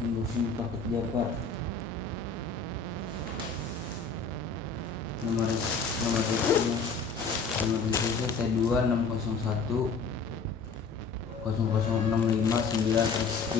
unboxing paket Japar nomor T2 601 00659 SQ.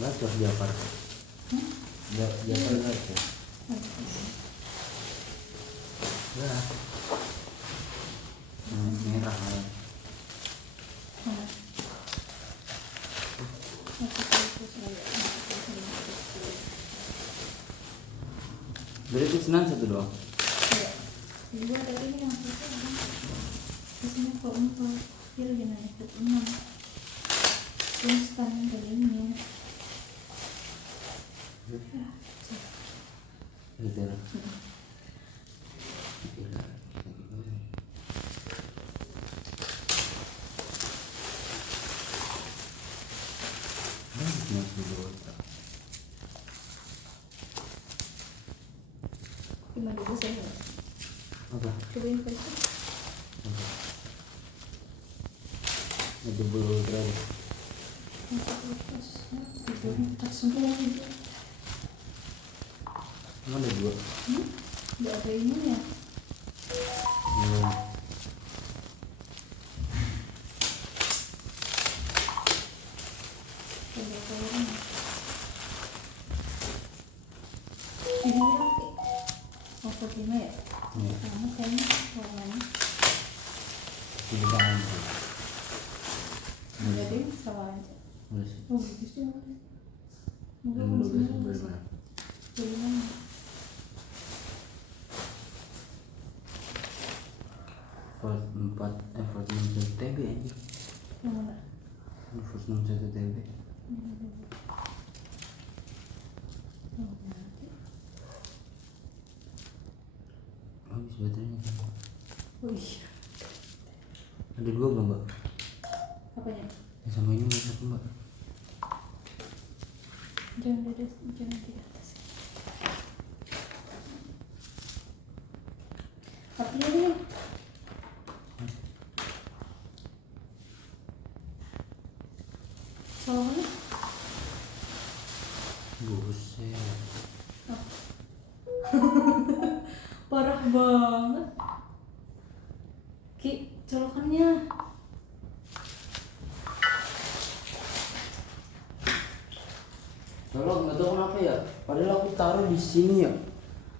Gacor Japar. Japar gacor. Nah. Merah ya. Berarti senang satu doang. Iya. Dua dari ini yang satu kan. Biasanya kok untuk kira gimana itu 6. Instan dari ini. Gitu. Cuma dulu saya. Apa? Cobain versi. Itu belum berapa? Tak semua itu. Mana dua? Nggak ada ininya. Berapa orang? Ini berapa? Oh, 45 ya? Iya. Kamu kayaknya warnanya. Tidak tahu. Jadi sama aja. Mulus. Oh, bagus juga. Mungkin Belum masih berapa? belum. Fort 6 TB aja. Yang mana? Fort 61 TB. Oh, nanti. Habis baterainya kan. Oh iya. Ada dua belum, Mbak? Apanya? Yang sama ini ada satu, Mbak. Jangan di atas. Tapi ini soalnya Buset. parah banget. Ki, colokannya. Kalau nggak tahu kenapa ya ya, padahal aku taruh di sini ya,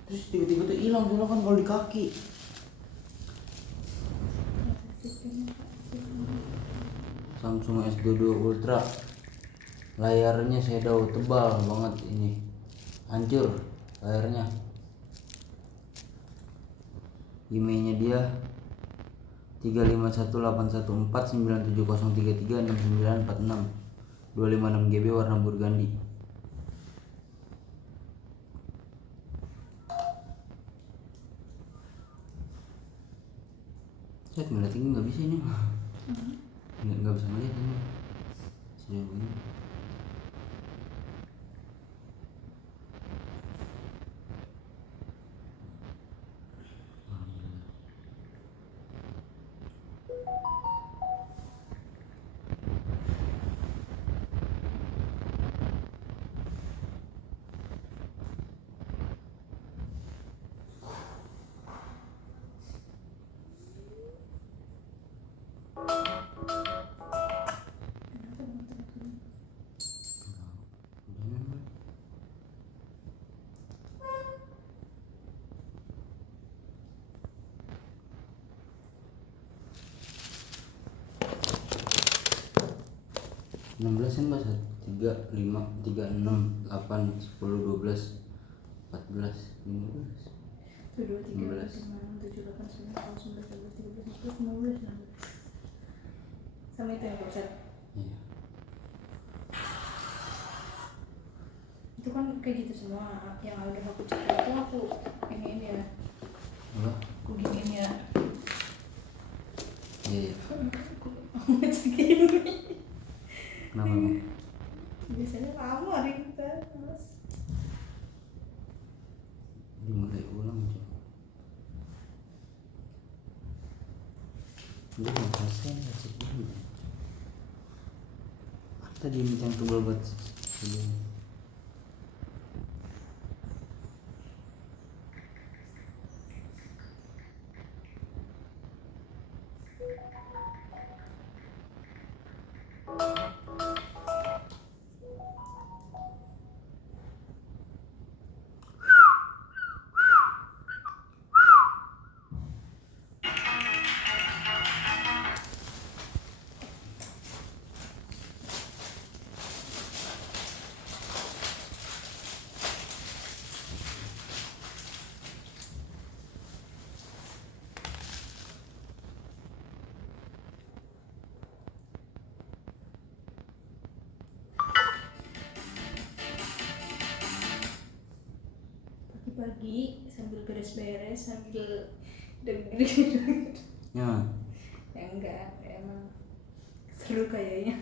terus tiba-tiba tuh hilang. Soalnya kan kalau di kaki. Samsung S22 Ultra, layarnya shadow tebal banget ini, hancur layarnya. IMEI-nya dia 3518149703369946 256 GB warna burgundy. Saya ngeliat ini nggak bisa ini mah. Nggak bisa ngeliat ini sejauh ini. Enam belas kan bahasa 3, 5, 3, 6, 8, 10, 12, 14, 15. 1, 2, 3, 4, 5, 6, 7, 8, 9, 10, 11, 12, 13, 14, 15, 16. Sama itu yang website. Iya. Itu kan kayak gitu semua. Yang udah aku cek itu aku ini ya. Apa? Aku giniin ya. Iya. Aku ngecek ini. Kenapa emang? Biasanya kamu hari kita mas. Dimulai ulang aja. Udah mau selesai ngecek dulu. Tadi yang tebal buat sebelum. Pagi sambil beres-beres sambil dengerin. Ya. Ya enggak, emang seru kayaknya.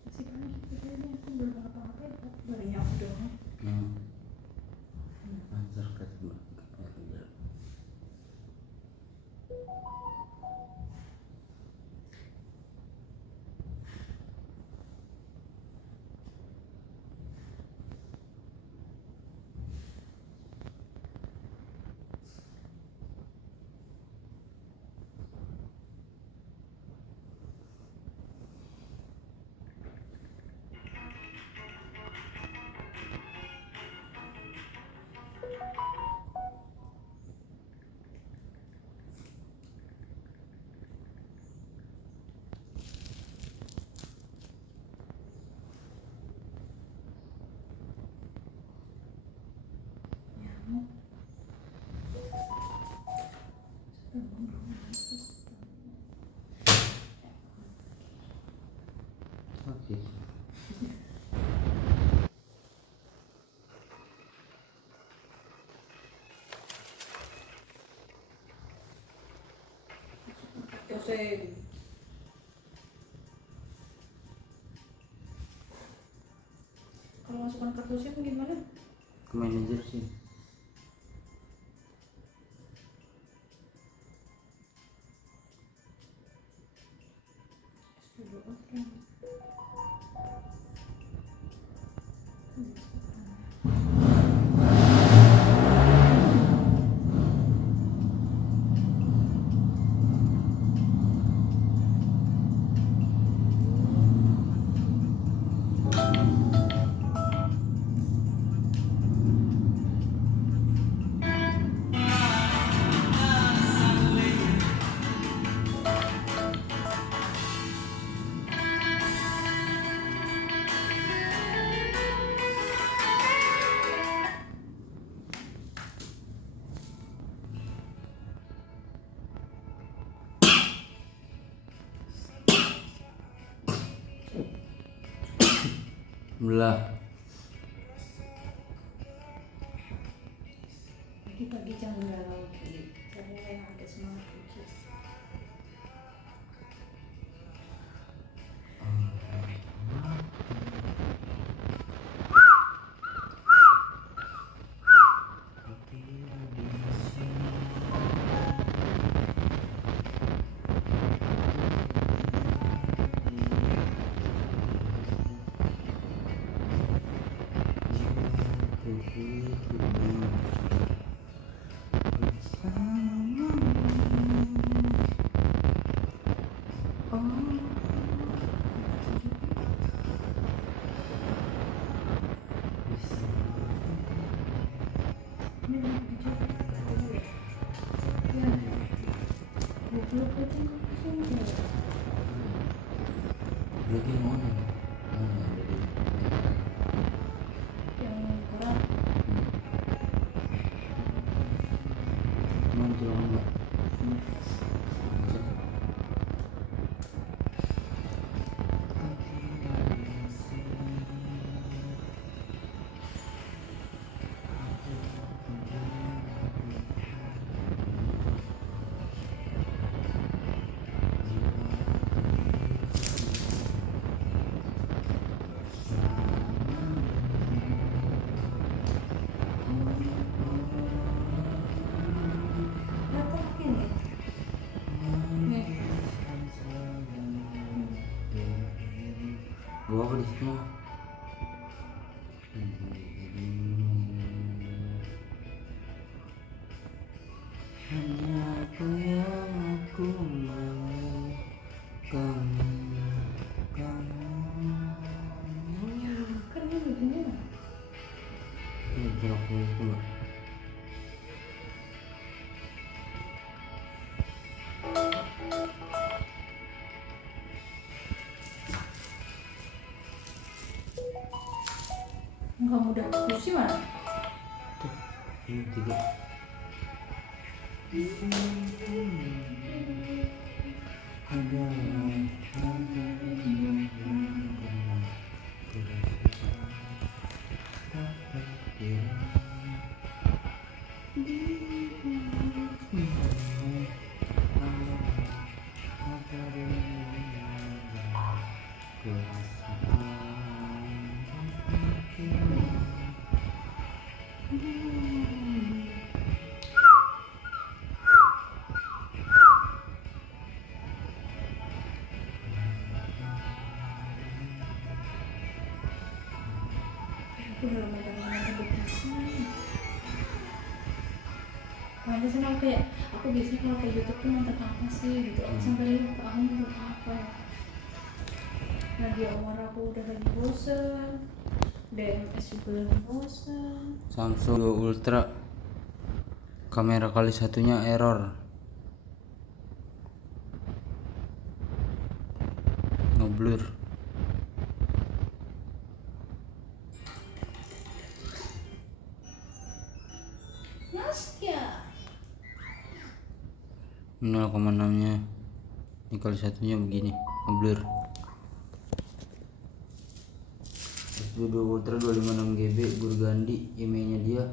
Masih banyak kayaknya aku belum apa-apa ya, baru nyapu doang. Anjir kata Nyamuk. oke. Dosen. Kalau masukkan kartusnya gimana? Ke manajer sih. belah. Pagi-pagi jangan galau Ki, saya yang ada semangat Ki. Ini udah dijual. Ya, goblok itu kesini. Lagi mana? Mana ada di Yang kurang. mana tulang enggak? Ratakin ya. Nih. Gua apa di situ? Hanya aku yang aku mau, kamu. Ya, kan ini begini lah. Ini jelas itu mbak. Enggak mudah kursi mana? Tuh, ini 3. Aku udah lama-lama depresi. Pantesan aku kayak, aku biasanya kalau kayak YouTube tuh nonton apa sih gitu. Aku sampai lupa aku nonton apa. Lagi Omar aku udah lagi bosen. DMS juga lagi bosen. Samsung Ultra kamera kali satunya error, ngeblur. Nastya. 0,6 nya ini kali satunya begini, ngeblur. S22 Ultra 256 GB Burgundy, emailnya dia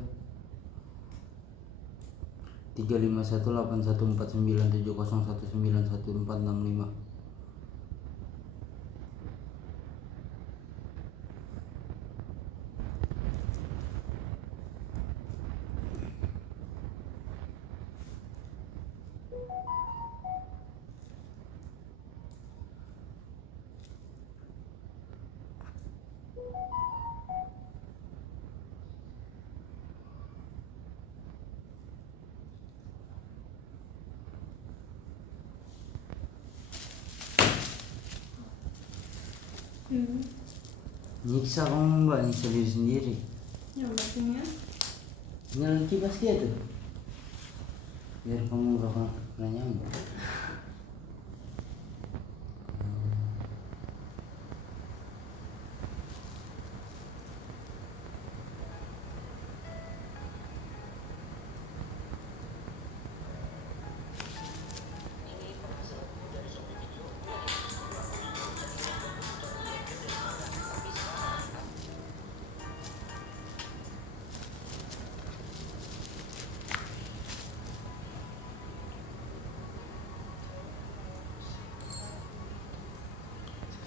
351814970191465. Nyiksa kamu mbak, nyiksa diri sendiri. Ya maksudnya Nyalain kipas dia tuh biar kamu gak kena nyamuk.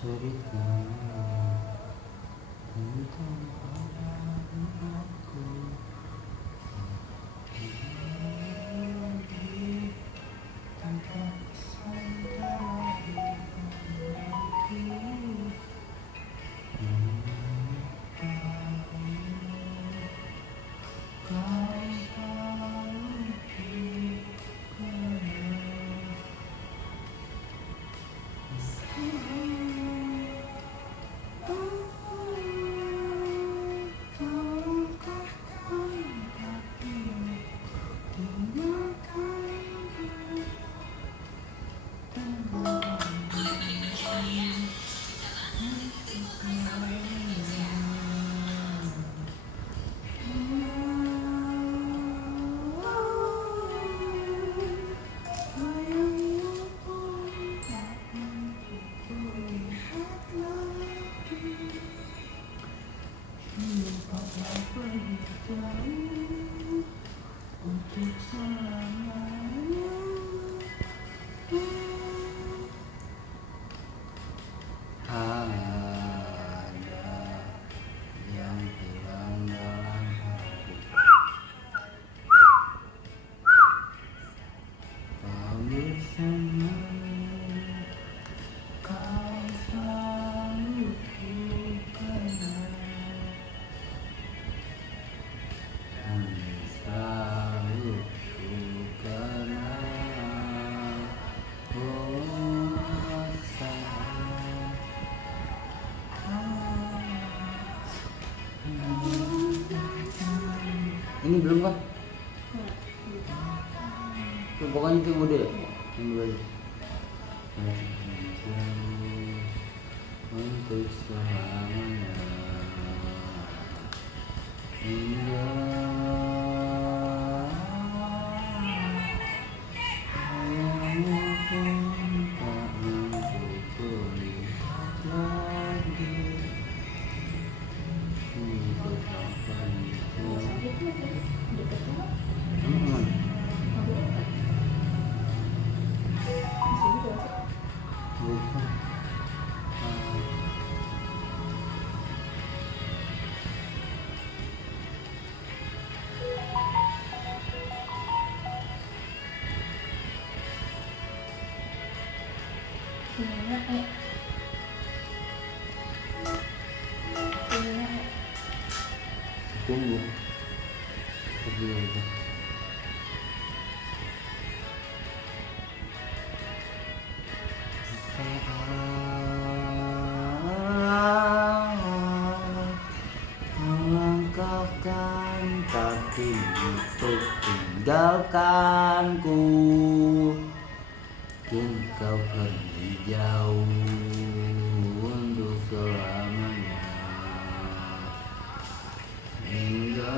cerita tentang aku. Tanpa untuk selamanya. Ada yang hilang dalam hati. Kau bersama, kau selalu ku kenal. Selalu ku kenal. Oh sayang, ini belum kan? Pokoknya itu mode ya? Yang baru. Untuk selamanya hingga hayalmu pun tak mampu kulihat lagi. Untuk apa itu? Bukan. Tunggu. Tunggu aja. Melangkahkan kaki untuk tinggalkanku. Mungkin kau pergi jauh untuk selamanya. Hingga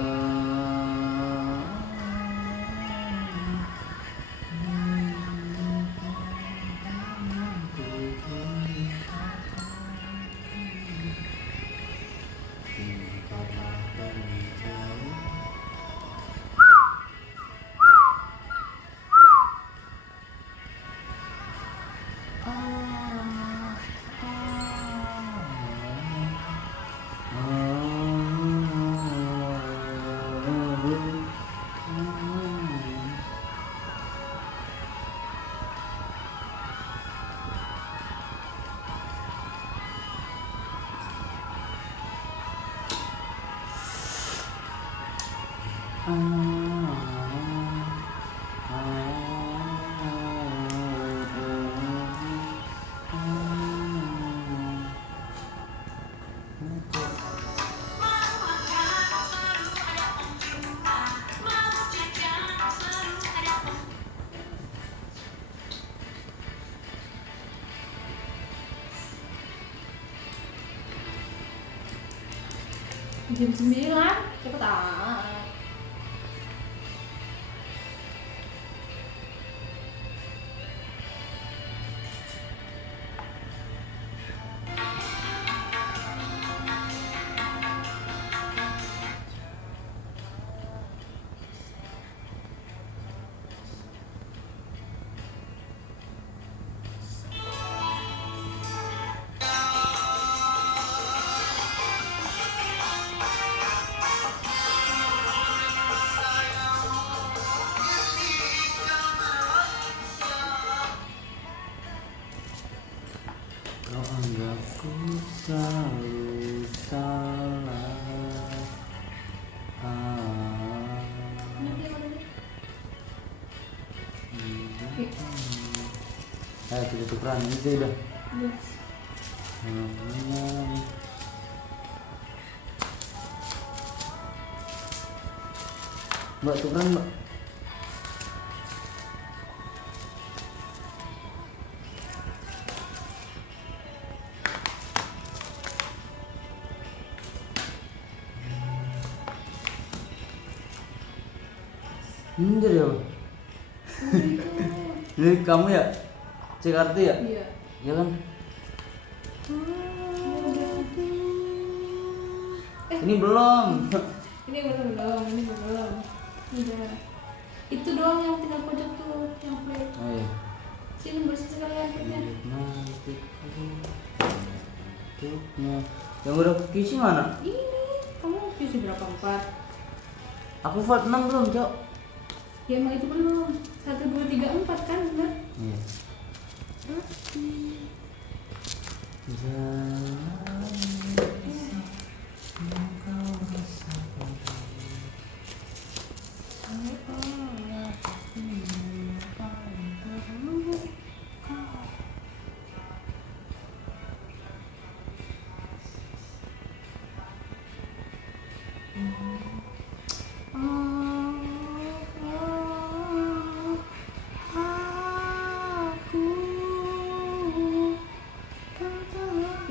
jam 9, cepetan. Kau anggapku selalu salah. Nanti apa tadi? Kita tukeran itu udah. Yes. Mbak tukeran mbak. Dari apa? Dari kamu ya? Cek arti ya? Iya. Ya kan? Ini belum. Ini belum. Udah. Itu doang yang tinggal pojok tuh, yang play. Oh iya. Sini bersih sekalian punya. Yang udah kisi mana? Ini kamu kisi berapa 4? Aku vote 6 belum, Cok. Ya emang itu belum. 1, 2, 3, 4 kan benar? Iya.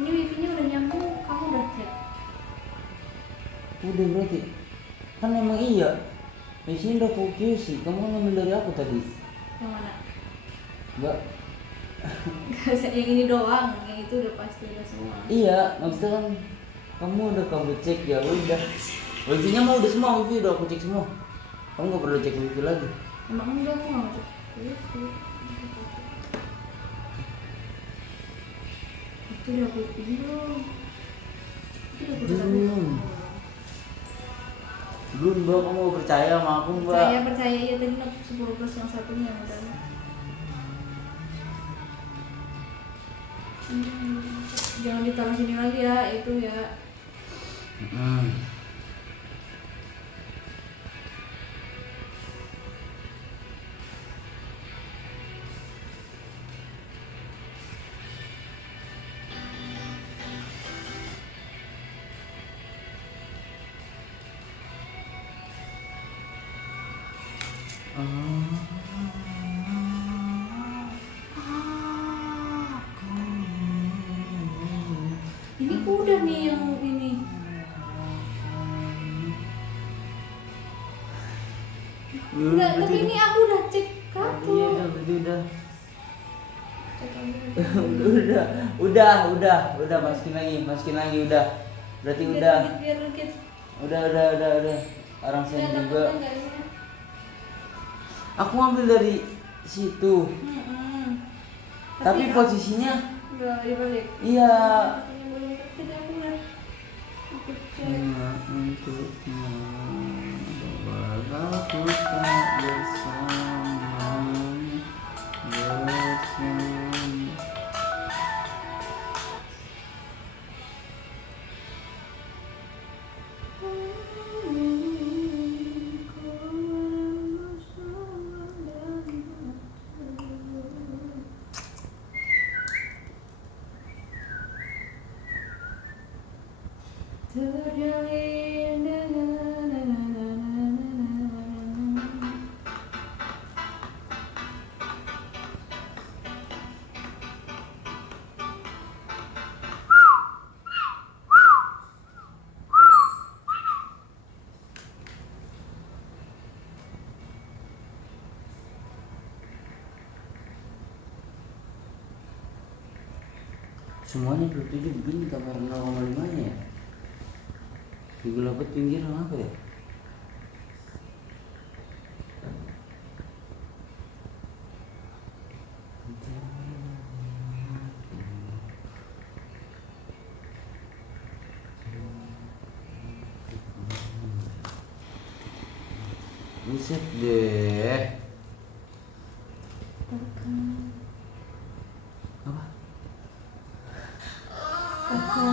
Ini wifi-nya udah nyambung, kamu udah cek? Udah berarti. Kan emang iya. Di sini udah aku QC. Kamu kan ngambil dari aku tadi. Yang mana? Enggak. Yang ini doang, yang itu udah pasti udah semua. Iya, maksudnya kan kamu udah kamu cek ya udah. Wifi-nya mau udah semua, wifi udah aku cek semua. Kamu nggak perlu cek wifi lagi. Emang enggak, aku nggak mau cek wifi. Itu udah aku belum. Itu udah aku Belum. Belum mbak, kamu mau percaya sama aku mbak? Percaya ya tadi 10 plus yang satunya yang udah. Jangan ditaruh sini lagi ya, itu ya. Ini udah nih yang ini. Enggak, tapi ini aku udah cek kartu. Iya udah, berarti udah. Cek aja. udah masukin lagi udah. Berarti udah. Biar legit. Udah. Orang saya Nggak, juga. takutnya nggak ini. Aku ambil dari situ. Tapi posisinya Udah dibalik. iya. Tidak aku udah. Aku cek. Untukmu walau ku tak bersama. Terjalin Semuanya 27 begini kamar 0,5 nya ya. Digelabat pinggir apa ya? Buset deh. Apa? Satu,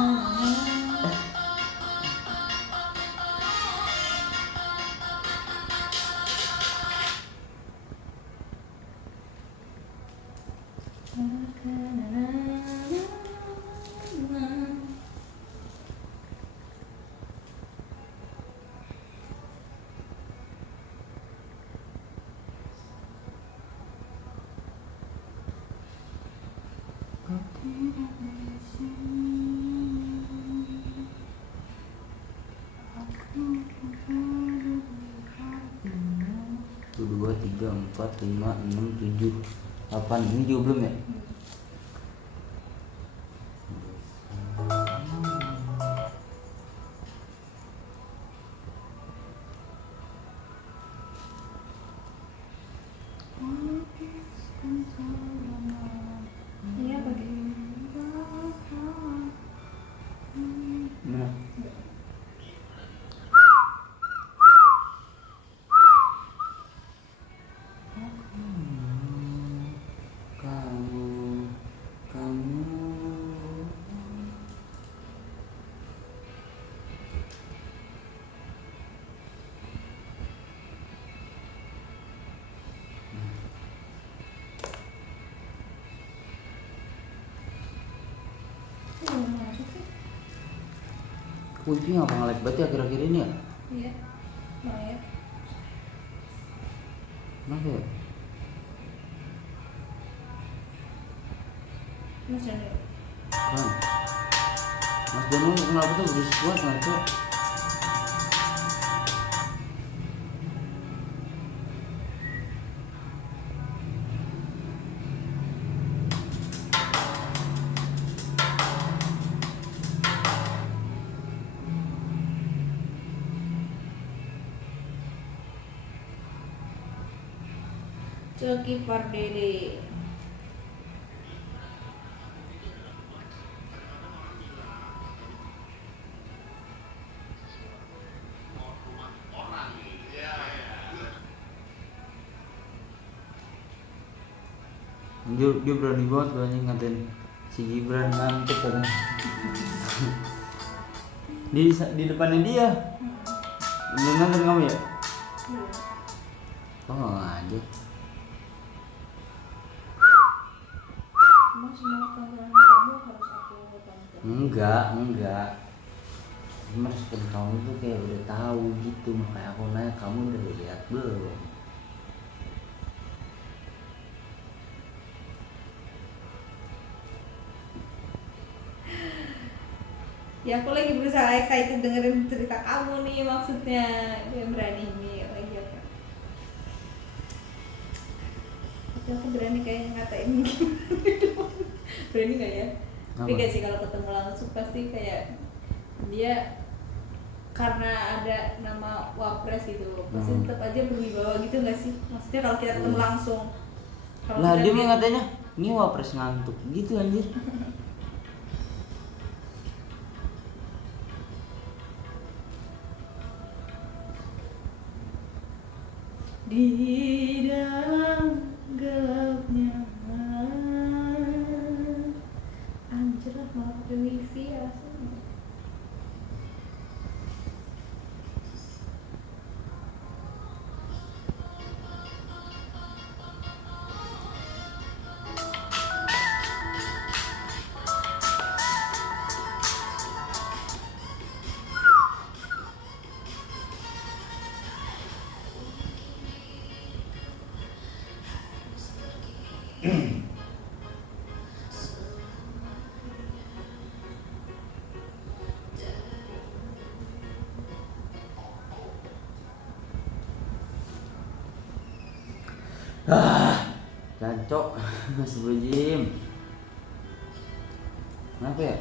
dua, tiga, empat, lima, enam, tujuh, 8. Ini juga belum ya? Ini apa Ki? Mana? Kamu. Ini belum masuk sih. Wifi nggak nge-lag banget ya akhir-akhir ini ya? Iya. Mau ya. Kenapa ya? Mas Daniel. Kan. Mas Danu kenapa tuh berisik banget ngaco? Coki Pardede. Dia berani banget banyak ngatain si Gibran ngantuk kan. di depannya dia. Udah nonton kamu ya? Kok nggak ngajak? Emang semua panggilan kamu harus aku tonton? Enggak. Mas kamu tuh kayak udah tahu gitu, makanya aku nanya kamu udah lihat belum? Ya aku lagi berusaha excited dengerin cerita kamu nih, maksudnya yang berani ini lagi apa? Tapi aku berani kayak ngatain gitu. Berani gak ya? Tapi Apa? gak sih, kalau ketemu langsung pasti kayak dia karena ada nama Wapres gitu, pasti tetap aja berwibawa gitu gak sih? Maksudnya kalau kita ketemu langsung. Kalau Lah kita dia lihat- mah katanya ini Wapres ngantuk gitu anjir. Di dalam gelapnya anjir lah, malah pakai wifi ya. Jancok. Sebelum kenapa ya?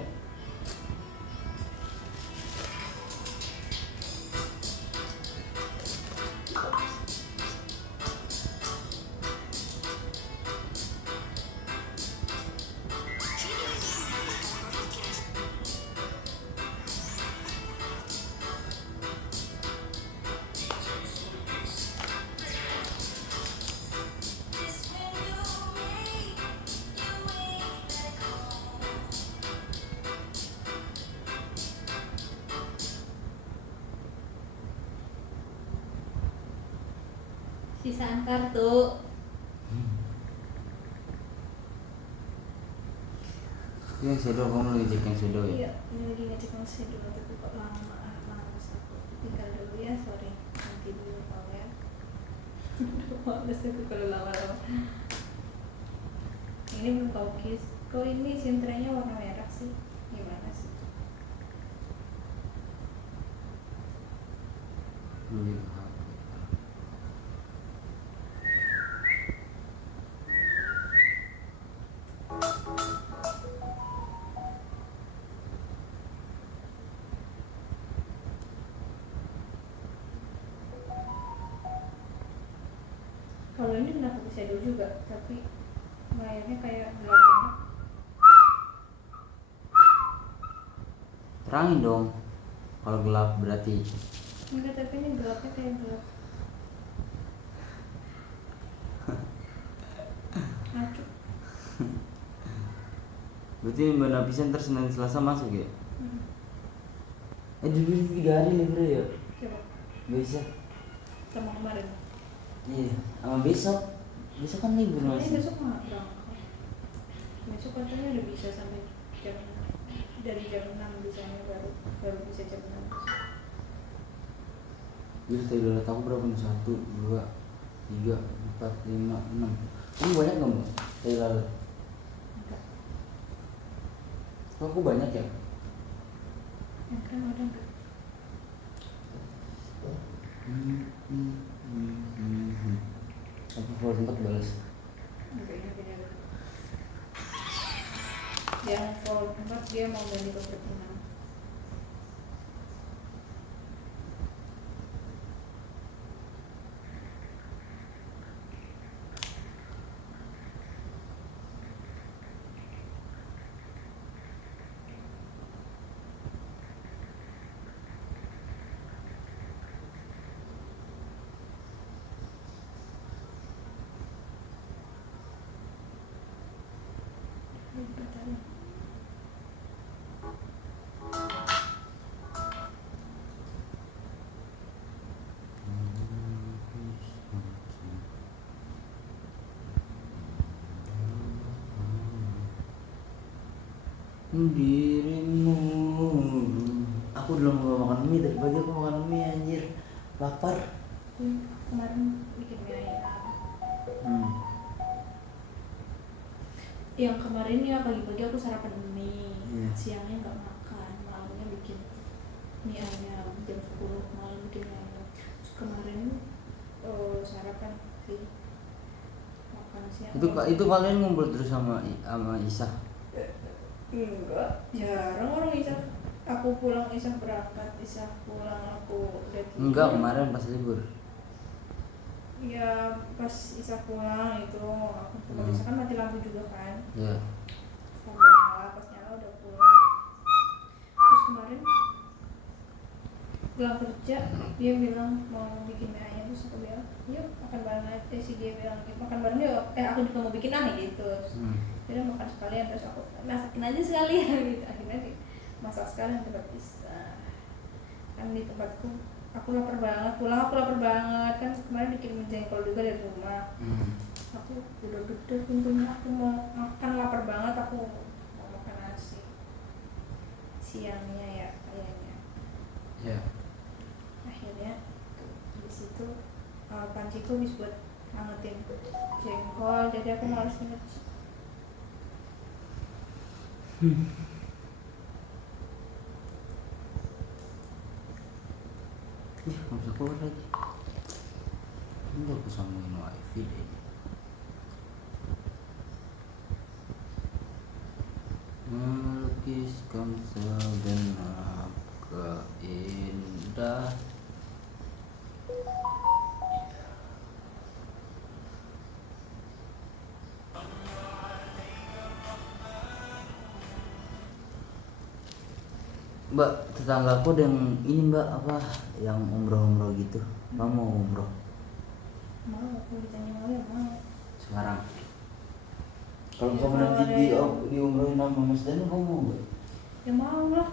Sisaan kartu. Yang shadow, kamu lagi cek yang shadow ya? Iya, ini lagi ngecek masih dulu tapi kok lama males aku. Tinggal dulu ya, sorry. Nanti dulu kalau ya. Males aku kalau lama-lama. Ini belum kau kis. Kok ini sentranya warna merah sih? Gimana sih? Beli Kalau ini kenapa bisa shadow juga, tapi layarnya kayak gelap banget. terangin dong. Kalau gelap berarti Enggak, tapi ini gelapnya kayak gelap. Ngaco. berarti Mbak Nafisa ntar Senin Selasa masuk ya? Hmm. Dulu 3 hari libur ya? Coba Bisa. sama kemarin. Iya, sama besok. Besok kan libur Ini masih. besok nggak berangkat. Besok katanya udah bisa sampai jam dari jam 6 bisanya baru bisa jam 6. Jadi tadi udah tahu berapa nih? 1, 2, 3, 4, 5, 6. Ini banyak nggak Mbak? Tadi lalu. Enggak. Kok aku banyak ya? Yang kan ada enggak? Aku follow tempat balas. Enggak, ini beda. Yang follow tempat dia mau ganti ke Vietnam. Dirimu. Aku belum mau makan mie, dari pagi aku makan mie anjir. Lapar. Kemarin bikin mie ayam. Yang kemarin ya pagi-pagi aku sarapan mie, siangnya nggak makan, malamnya bikin mie ayam jam 10 malam bikin mie ayam. Terus kemarin sarapan sih, makan siang. Itu kalian ngumpul terus sama Isa? Enggak, jarang orang Isa. Aku pulang Isa berangkat, Isa pulang aku udah tidur. Enggak, kemarin pas libur. Ya pas Isa pulang itu aku tempat Isa kan mati lampu juga kan. Iya. Sampai nyala, pas nyala udah pulang. Terus kemarin pulang kerja dia bilang mau bikin mie ayam, terus aku bilang yuk makan bareng aja sih. Dia bilang makan bareng yuk, aku juga mau bikin gitu. Dia makan sekalian, terus aku masakin aja sekalian gitu. Akhirnya masak sekalian tempat Isa. Kan di tempatku aku lapar banget, pulang aku lapar banget kan, kemarin bikin jengkol juga dari rumah. Aku udah gede pintunya, aku mau makan, lapar banget, aku mau makan nasi siangnya ya kayaknya. Iya. Akhirnya di situ panciku habis buat hangetin jengkol, jadi aku males nyuci. Nggak bisa keluar lagi. Ini aku sambungin wifi deh. Melukiskan segenap keindahan. Mbak, tetanggaku ada yang ini Mbak, apa yang umroh gitu. Kamu mau umroh? Mau, aku ditanya mau ya mau. Sekarang. Kalau Ya, kamu kalau nanti ada di umrohin sama Mas Danu, kamu mau nggak? Ya mau lah.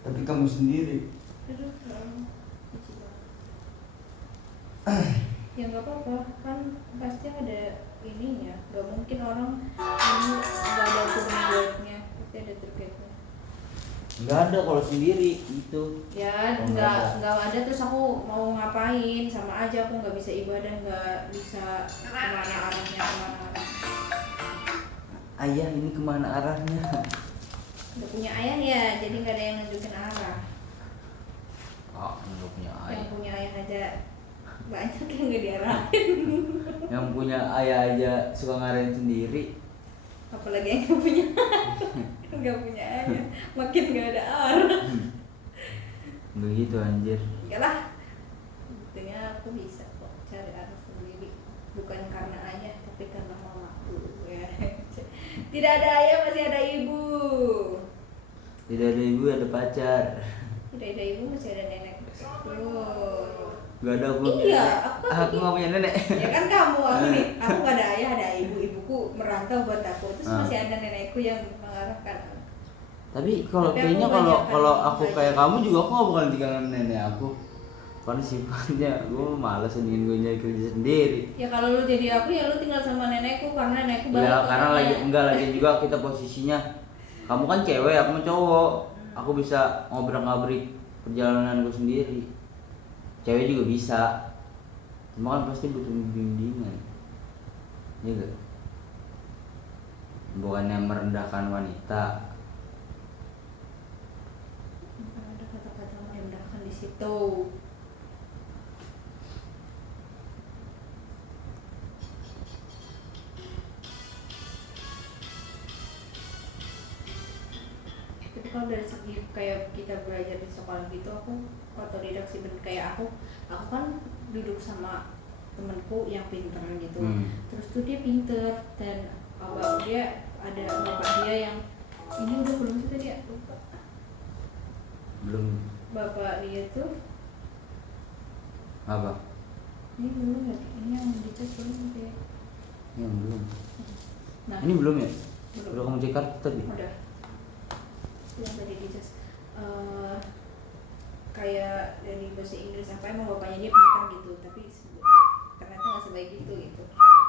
Tapi kamu sendiri. Aduh, kecil banget. Ya nggak apa-apa, kan pasti ada ininya. Nggak mungkin orang ini nggak ada tour guide-nya, pasti ada tour guide-nya. Nggak ada kalau sendiri itu. Ya Oh, nggak ada, terus aku mau ngapain, sama aja aku nggak bisa ibadah, nggak bisa kemana arahnya, kemana arah. Ayah ini kemana arahnya? Nggak punya ayah ya, jadi nggak ada yang nunjukin arah. Oh, nggak punya ayah. Yang punya ayah aja banyak yang nggak diarahin. Yang punya ayah aja suka ngarahin sendiri. Apalagi yang nggak punya nggak punya ayah, makin nggak ada arah. Begitu anjir. Enggak lah, buktinya aku bisa kok cari arah sendiri, bukan karena ayah tapi karena mamaku ya. Tidak ada ayah masih ada ibu, Tidak ada ibu ada pacar. tidak ada ibu masih ada nenek. Tuh. Gak ada aku. Iya, Aku nggak punya nenek. Ya kan kamu, aku nih, aku nggak ada ayah, ada ibu, ibuku merantau buat aku, terus masih ada nenekku yang mengarahkan aku. Tapi kalau Tapi kayaknya aku kalau banyak kalau kan aku belajar. kayak kamu juga aku nggak bakalan tinggalin nenek aku. Karena sifatnya gue malas ingin gue nyari kerja sendiri. Ya kalau lu jadi aku ya lu tinggal sama nenekku, karena nenekku balik. Ya karena orangnya. lagi enggak lagi juga kita posisinya. Kamu kan cewek, aku mah cowok. Aku bisa ngobrak-ngabrik perjalanan gue sendiri. Cewek juga bisa. Cuma kan pasti butuh bimbingan. Iya gak? Bukannya merendahkan wanita. Bukan ada kata-kata merendahkan di situ. Tapi kalau dari segi kayak kita belajar di sekolah gitu, aku otodidak sih, kayak aku kan duduk sama temanku yang pinter gitu. Terus tuh dia pinter dan dia ada bapak dia yang ini udah belum sih tadi ya, lupa. Belum Bapak dia tuh apa? ini belum ya, ini yang dicek belum ya? Yang belum. Nah, Ini belum ya? belum. Udah kamu cek kartu tadi? Udah. Yang tadi dicek kayak dari bahasa Inggris apa, emang bapaknya dia pintar gitu, tapi ternyata nggak sebaik itu gitu.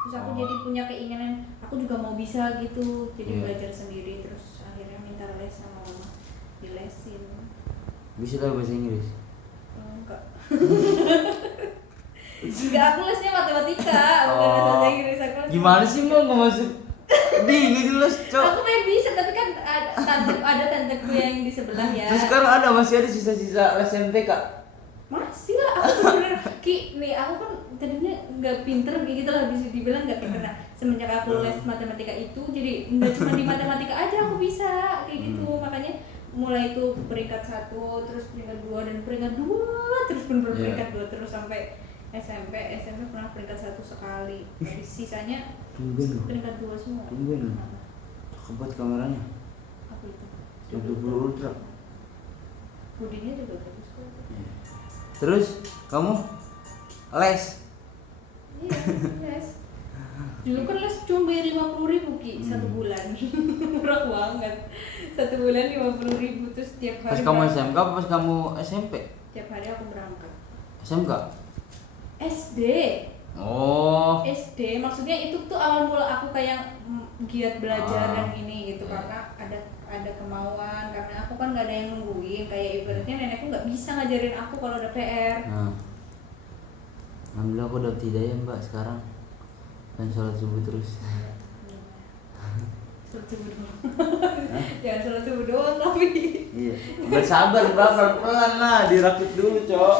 Terus aku jadi punya keinginan, aku juga mau bisa gitu, jadi belajar sendiri. Terus akhirnya minta les sama mama, dilesin. Bisa tahu bahasa Inggris? Enggak. Enggak, aku lesnya matematika, bukan bahasa Inggris. Aku les Gimana sih mau nggak masuk? Di nggak jelas cok. aku main bisa, tapi kan ada tanteku yang di sebelah ya. Terus sekarang masih ada sisa-sisa les MTK. Masih lah, aku bener nih aku kan tadinya nggak pinter gitu lah, bisa dibilang nggak pinter. Nah, semenjak aku les matematika itu, jadi nggak cuma di matematika aja aku bisa kayak gitu. Makanya mulai itu peringkat 1, terus peringkat 2 dan peringkat 2 terus bener peringkat 2 terus sampai SMP pernah peringkat 1 sekali. Tapi sisanya peringkat 2 semua. Tungguin. Cakep banget kameranya. Apa itu? 20 ultra. Bodinya juga bagus kok. Terus kamu les? Iya, les. Dulu kan les cuma bayar 50.000 Ki, 1 bulan. Murah banget. 1 bulan 50.000, terus tiap hari. Pas kamu SMK apa pas kamu SMP? Tiap hari aku berangkat. SMK? SD. Oh. SD, maksudnya itu tuh awal mula aku kayak giat belajar dan ini gitu, karena ada kemauan, karena aku kan nggak ada yang nungguin, kayak ibaratnya nenekku nggak bisa ngajarin aku kalau ada PR. Nah. Alhamdulillah aku udah hidayah mbak sekarang. Dan sholat subuh terus. Sholat subuh doang. Jangan sholat subuh doang tapi. Iya. Bersabar mbak, pelan lah, dirakit dulu cok.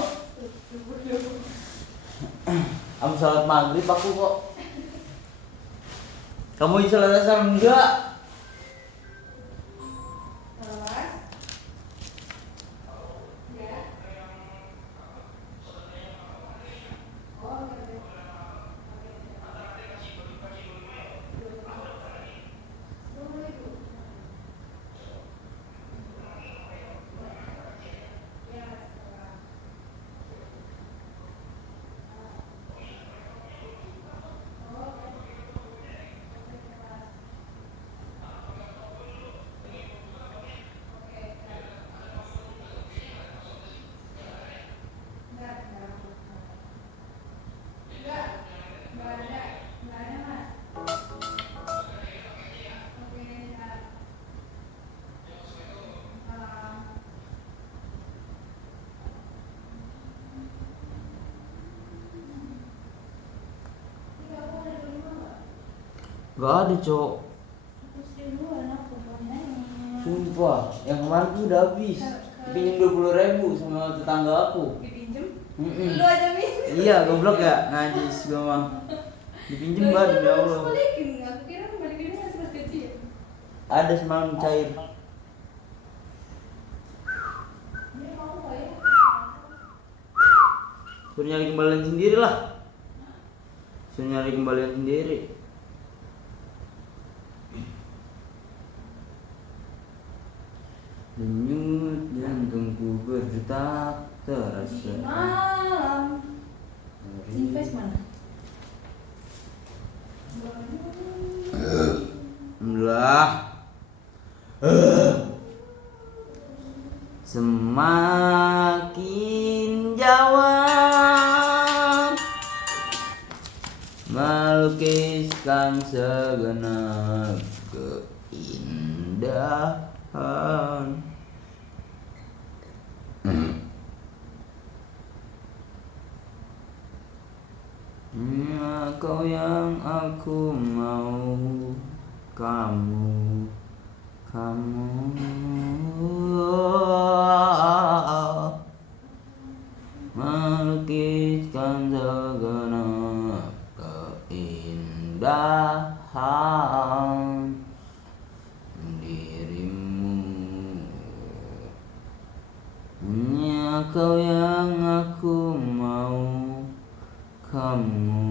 Kamu sholat maghrib aku kok. Kamu sholat asar enggak? Gak ada cok. 100 ribuan aku nanya. Sumpah, yang kemarin tuh udah habis. Dipinjam 20.000 sama tetangga aku. Dipinjem? Mm-mm. Lu aja minjem. Iya, goblok ya, najis gua mah. Dipinjem banget demi Allah. Balikin, aku kira balikin masih pas kecil. Ada semalam cair. Dia mau kok ya? Suruh nyari kembalian sendiri lah. Suruh nyari kembalian sendiri. Denyut jantungku berdetak terasa. Malam. Invest mana? Alhamdulillah. Semakin jauh melukiskan segenap keindahan. Kau yang aku mau, kamu melukiskan segenap keindahan dirimu. Kau yang aku mau, kamu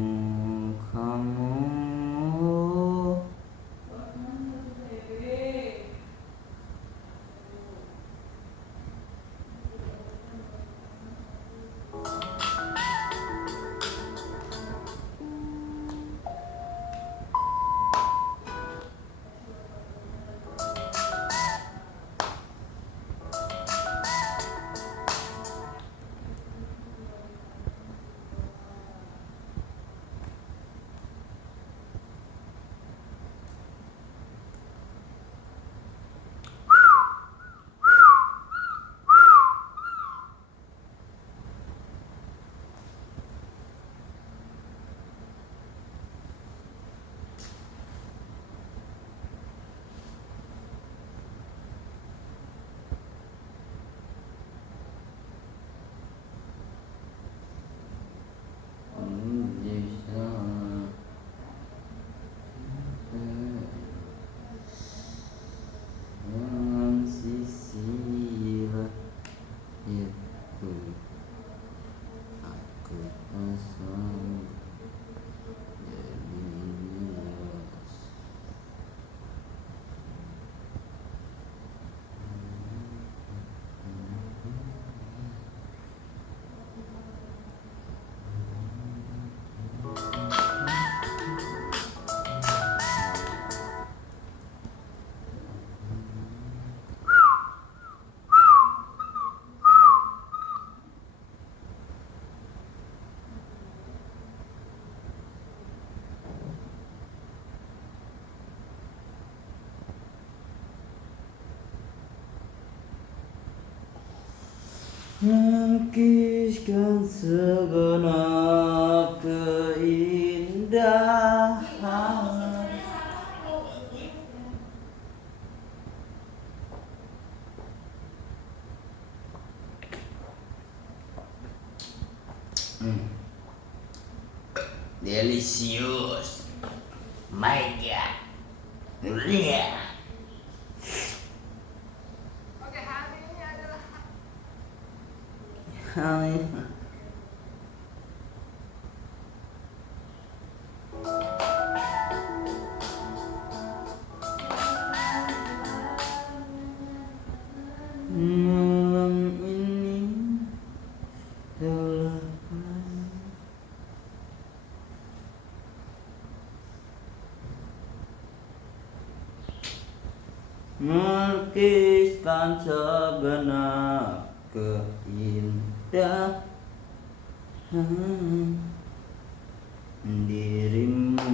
sisilah itu aku pasang jadi bias. Melukiskan segenap keindahan. Delicious. My God. Yeah. Oke, hari ini adalah Hai. Malam ini telah melukiskan segenap keindahan dirimu.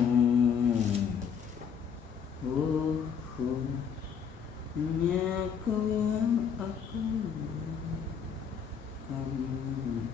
Hanya kau yang aku kamu.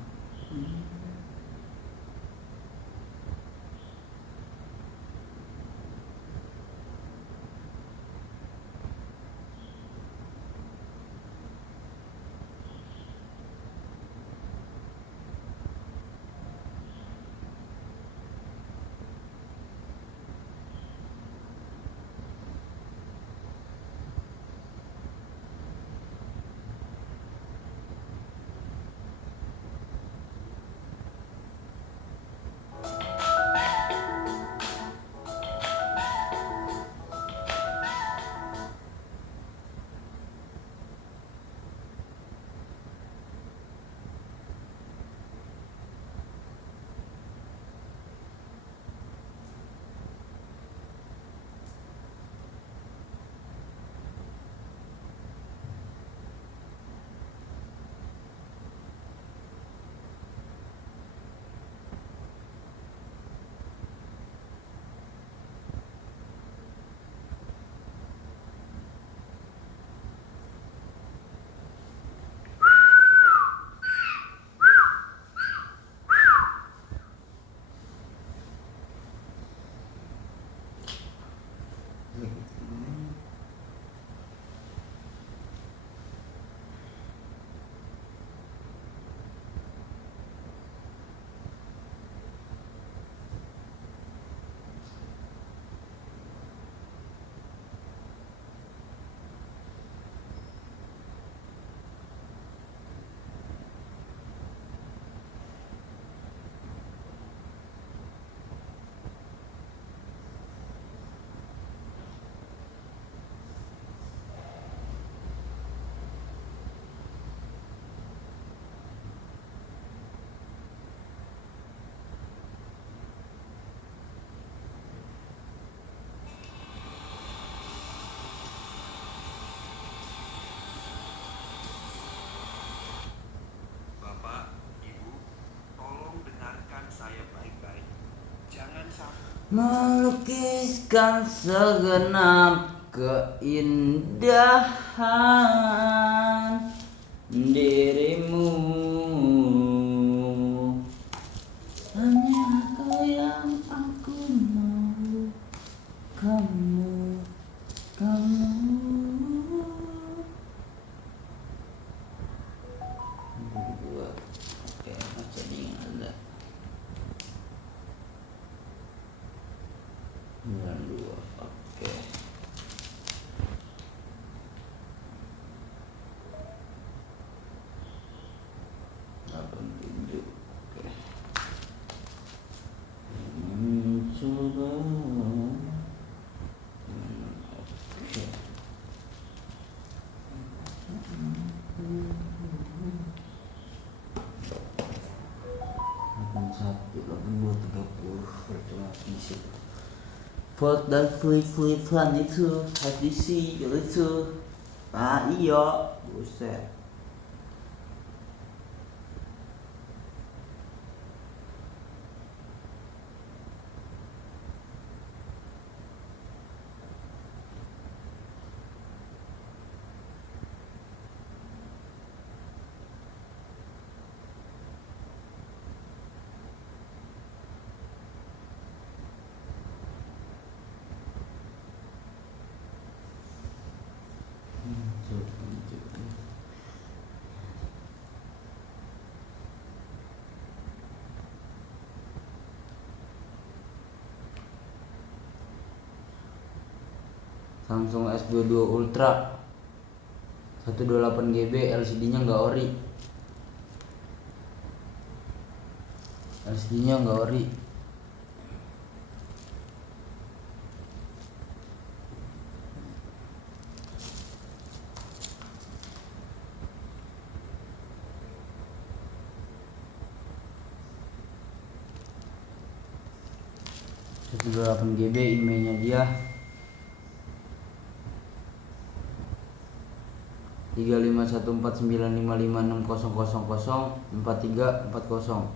melukiskan segenap keindahan dirimu. Hanya kau yang aku mau, kamu, kamu. Dua, oke, baca ini ada 92, oke. Delapan tujuh, oke. Mencoba, oke. 81, 82, 30 percuma isi. Volt dan flip fan itu HTC itu. Ah iya, buset. Samsung S22 Ultra 128 GB, LCD-nya nggak ori. LCD-nya nggak ori. Satu 128 GB, emailnya dia 35149556004340.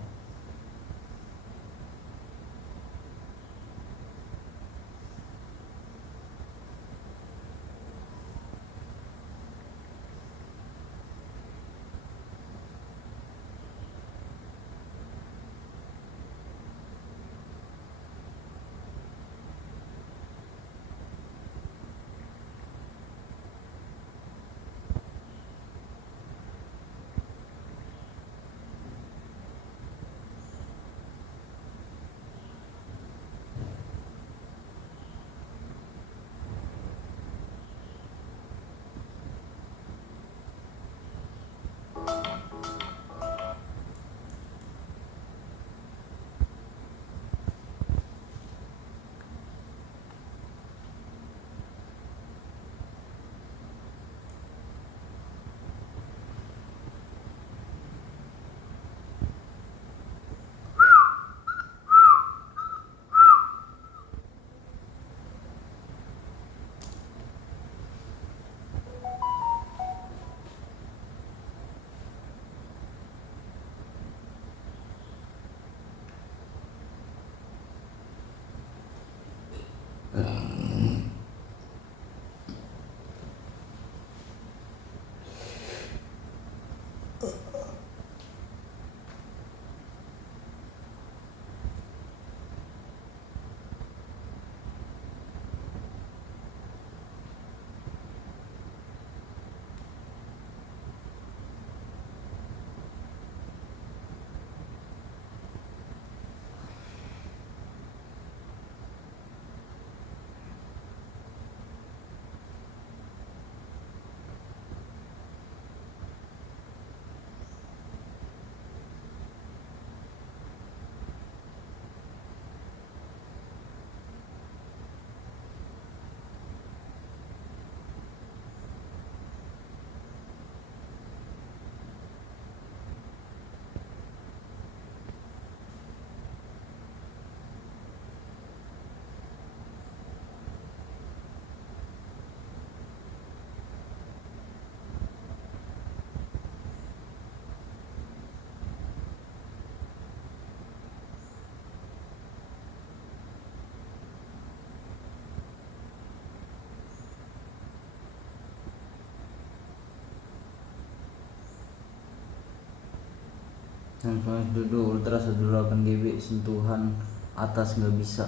Handphone duduk Ultra 128 GB, sentuhan atas nggak bisa.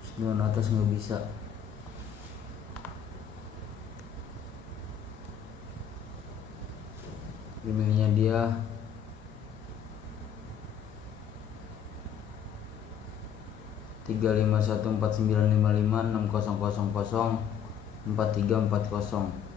Sentuhan atas nggak bisa. Emailnya dia 351495560004340.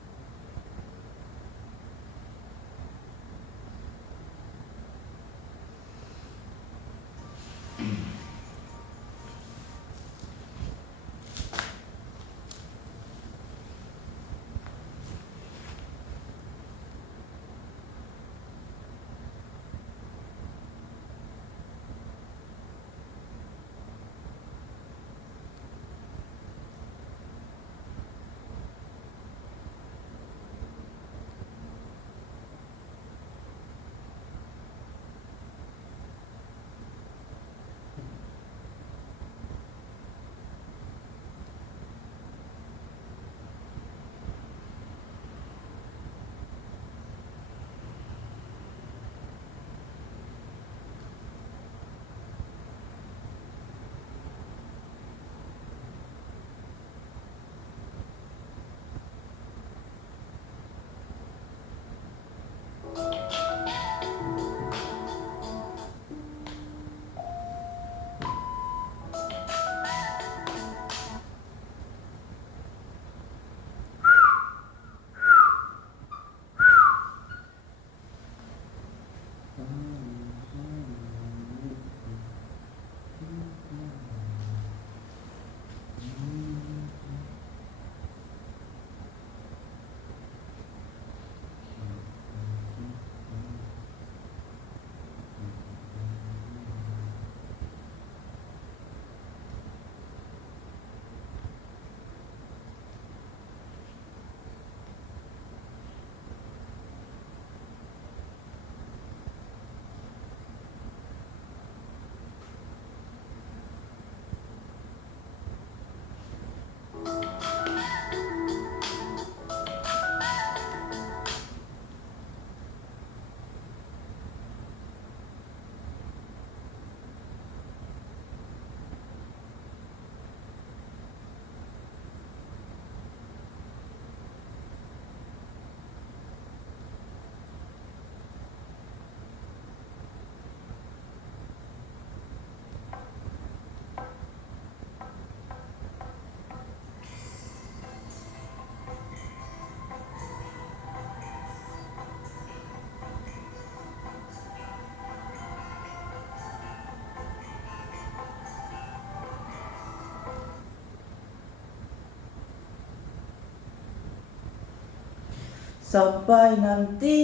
Sampai nanti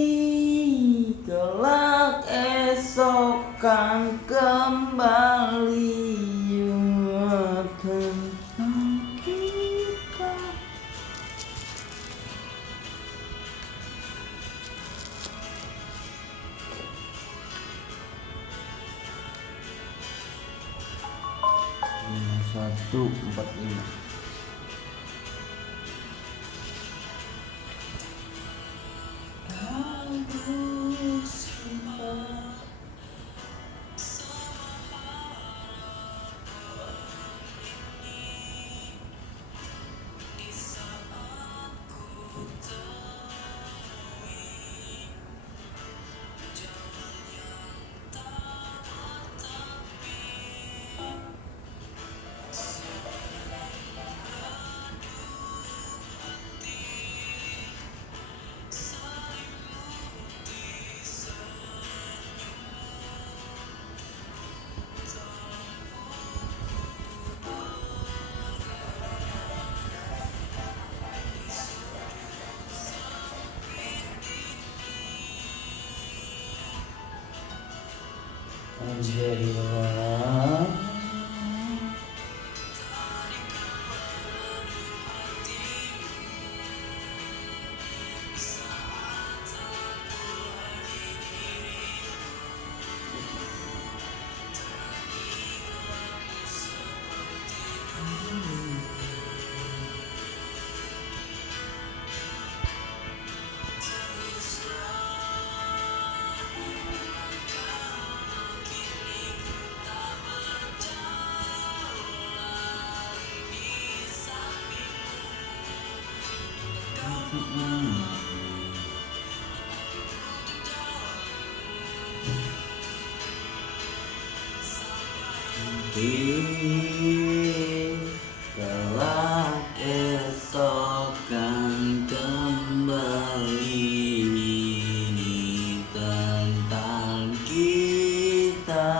kelak esok kan kembali tentang kita. Satu empat lima. Anjarilah. Di kelak esok kan kembali tentang kita,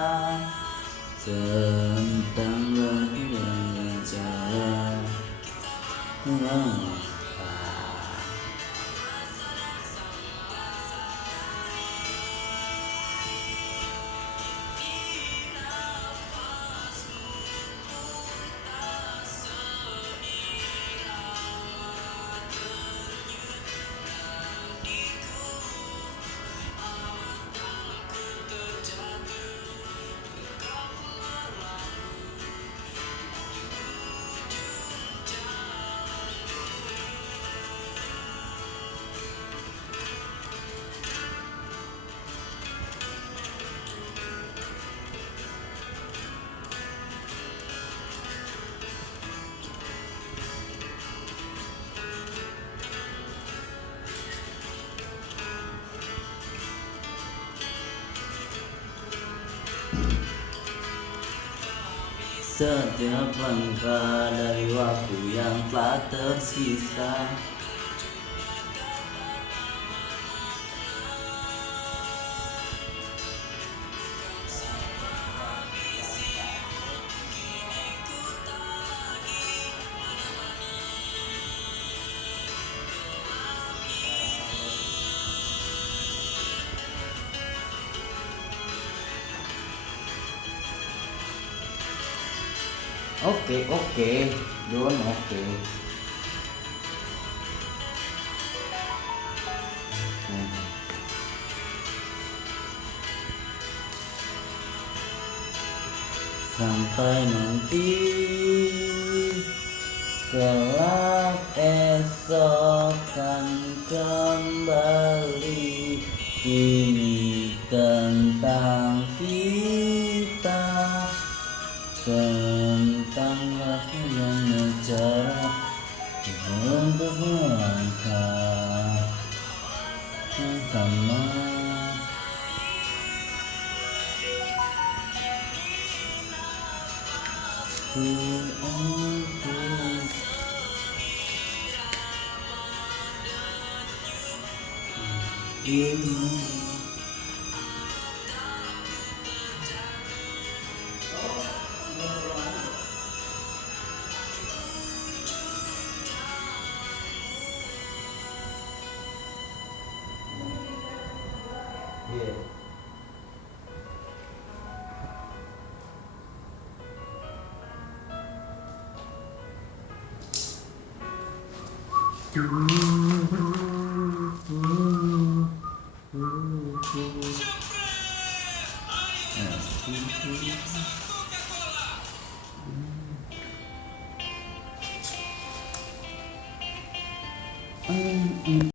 tentang bagaimana cara mengapa. Setiap langkah dari waktu yang telah tersisa, oke, Don, oke. Sampai nanti kelak esok kan kembali, ini tentang kita, tentang bagaimana cara untuk melangkah bersama. Yeah.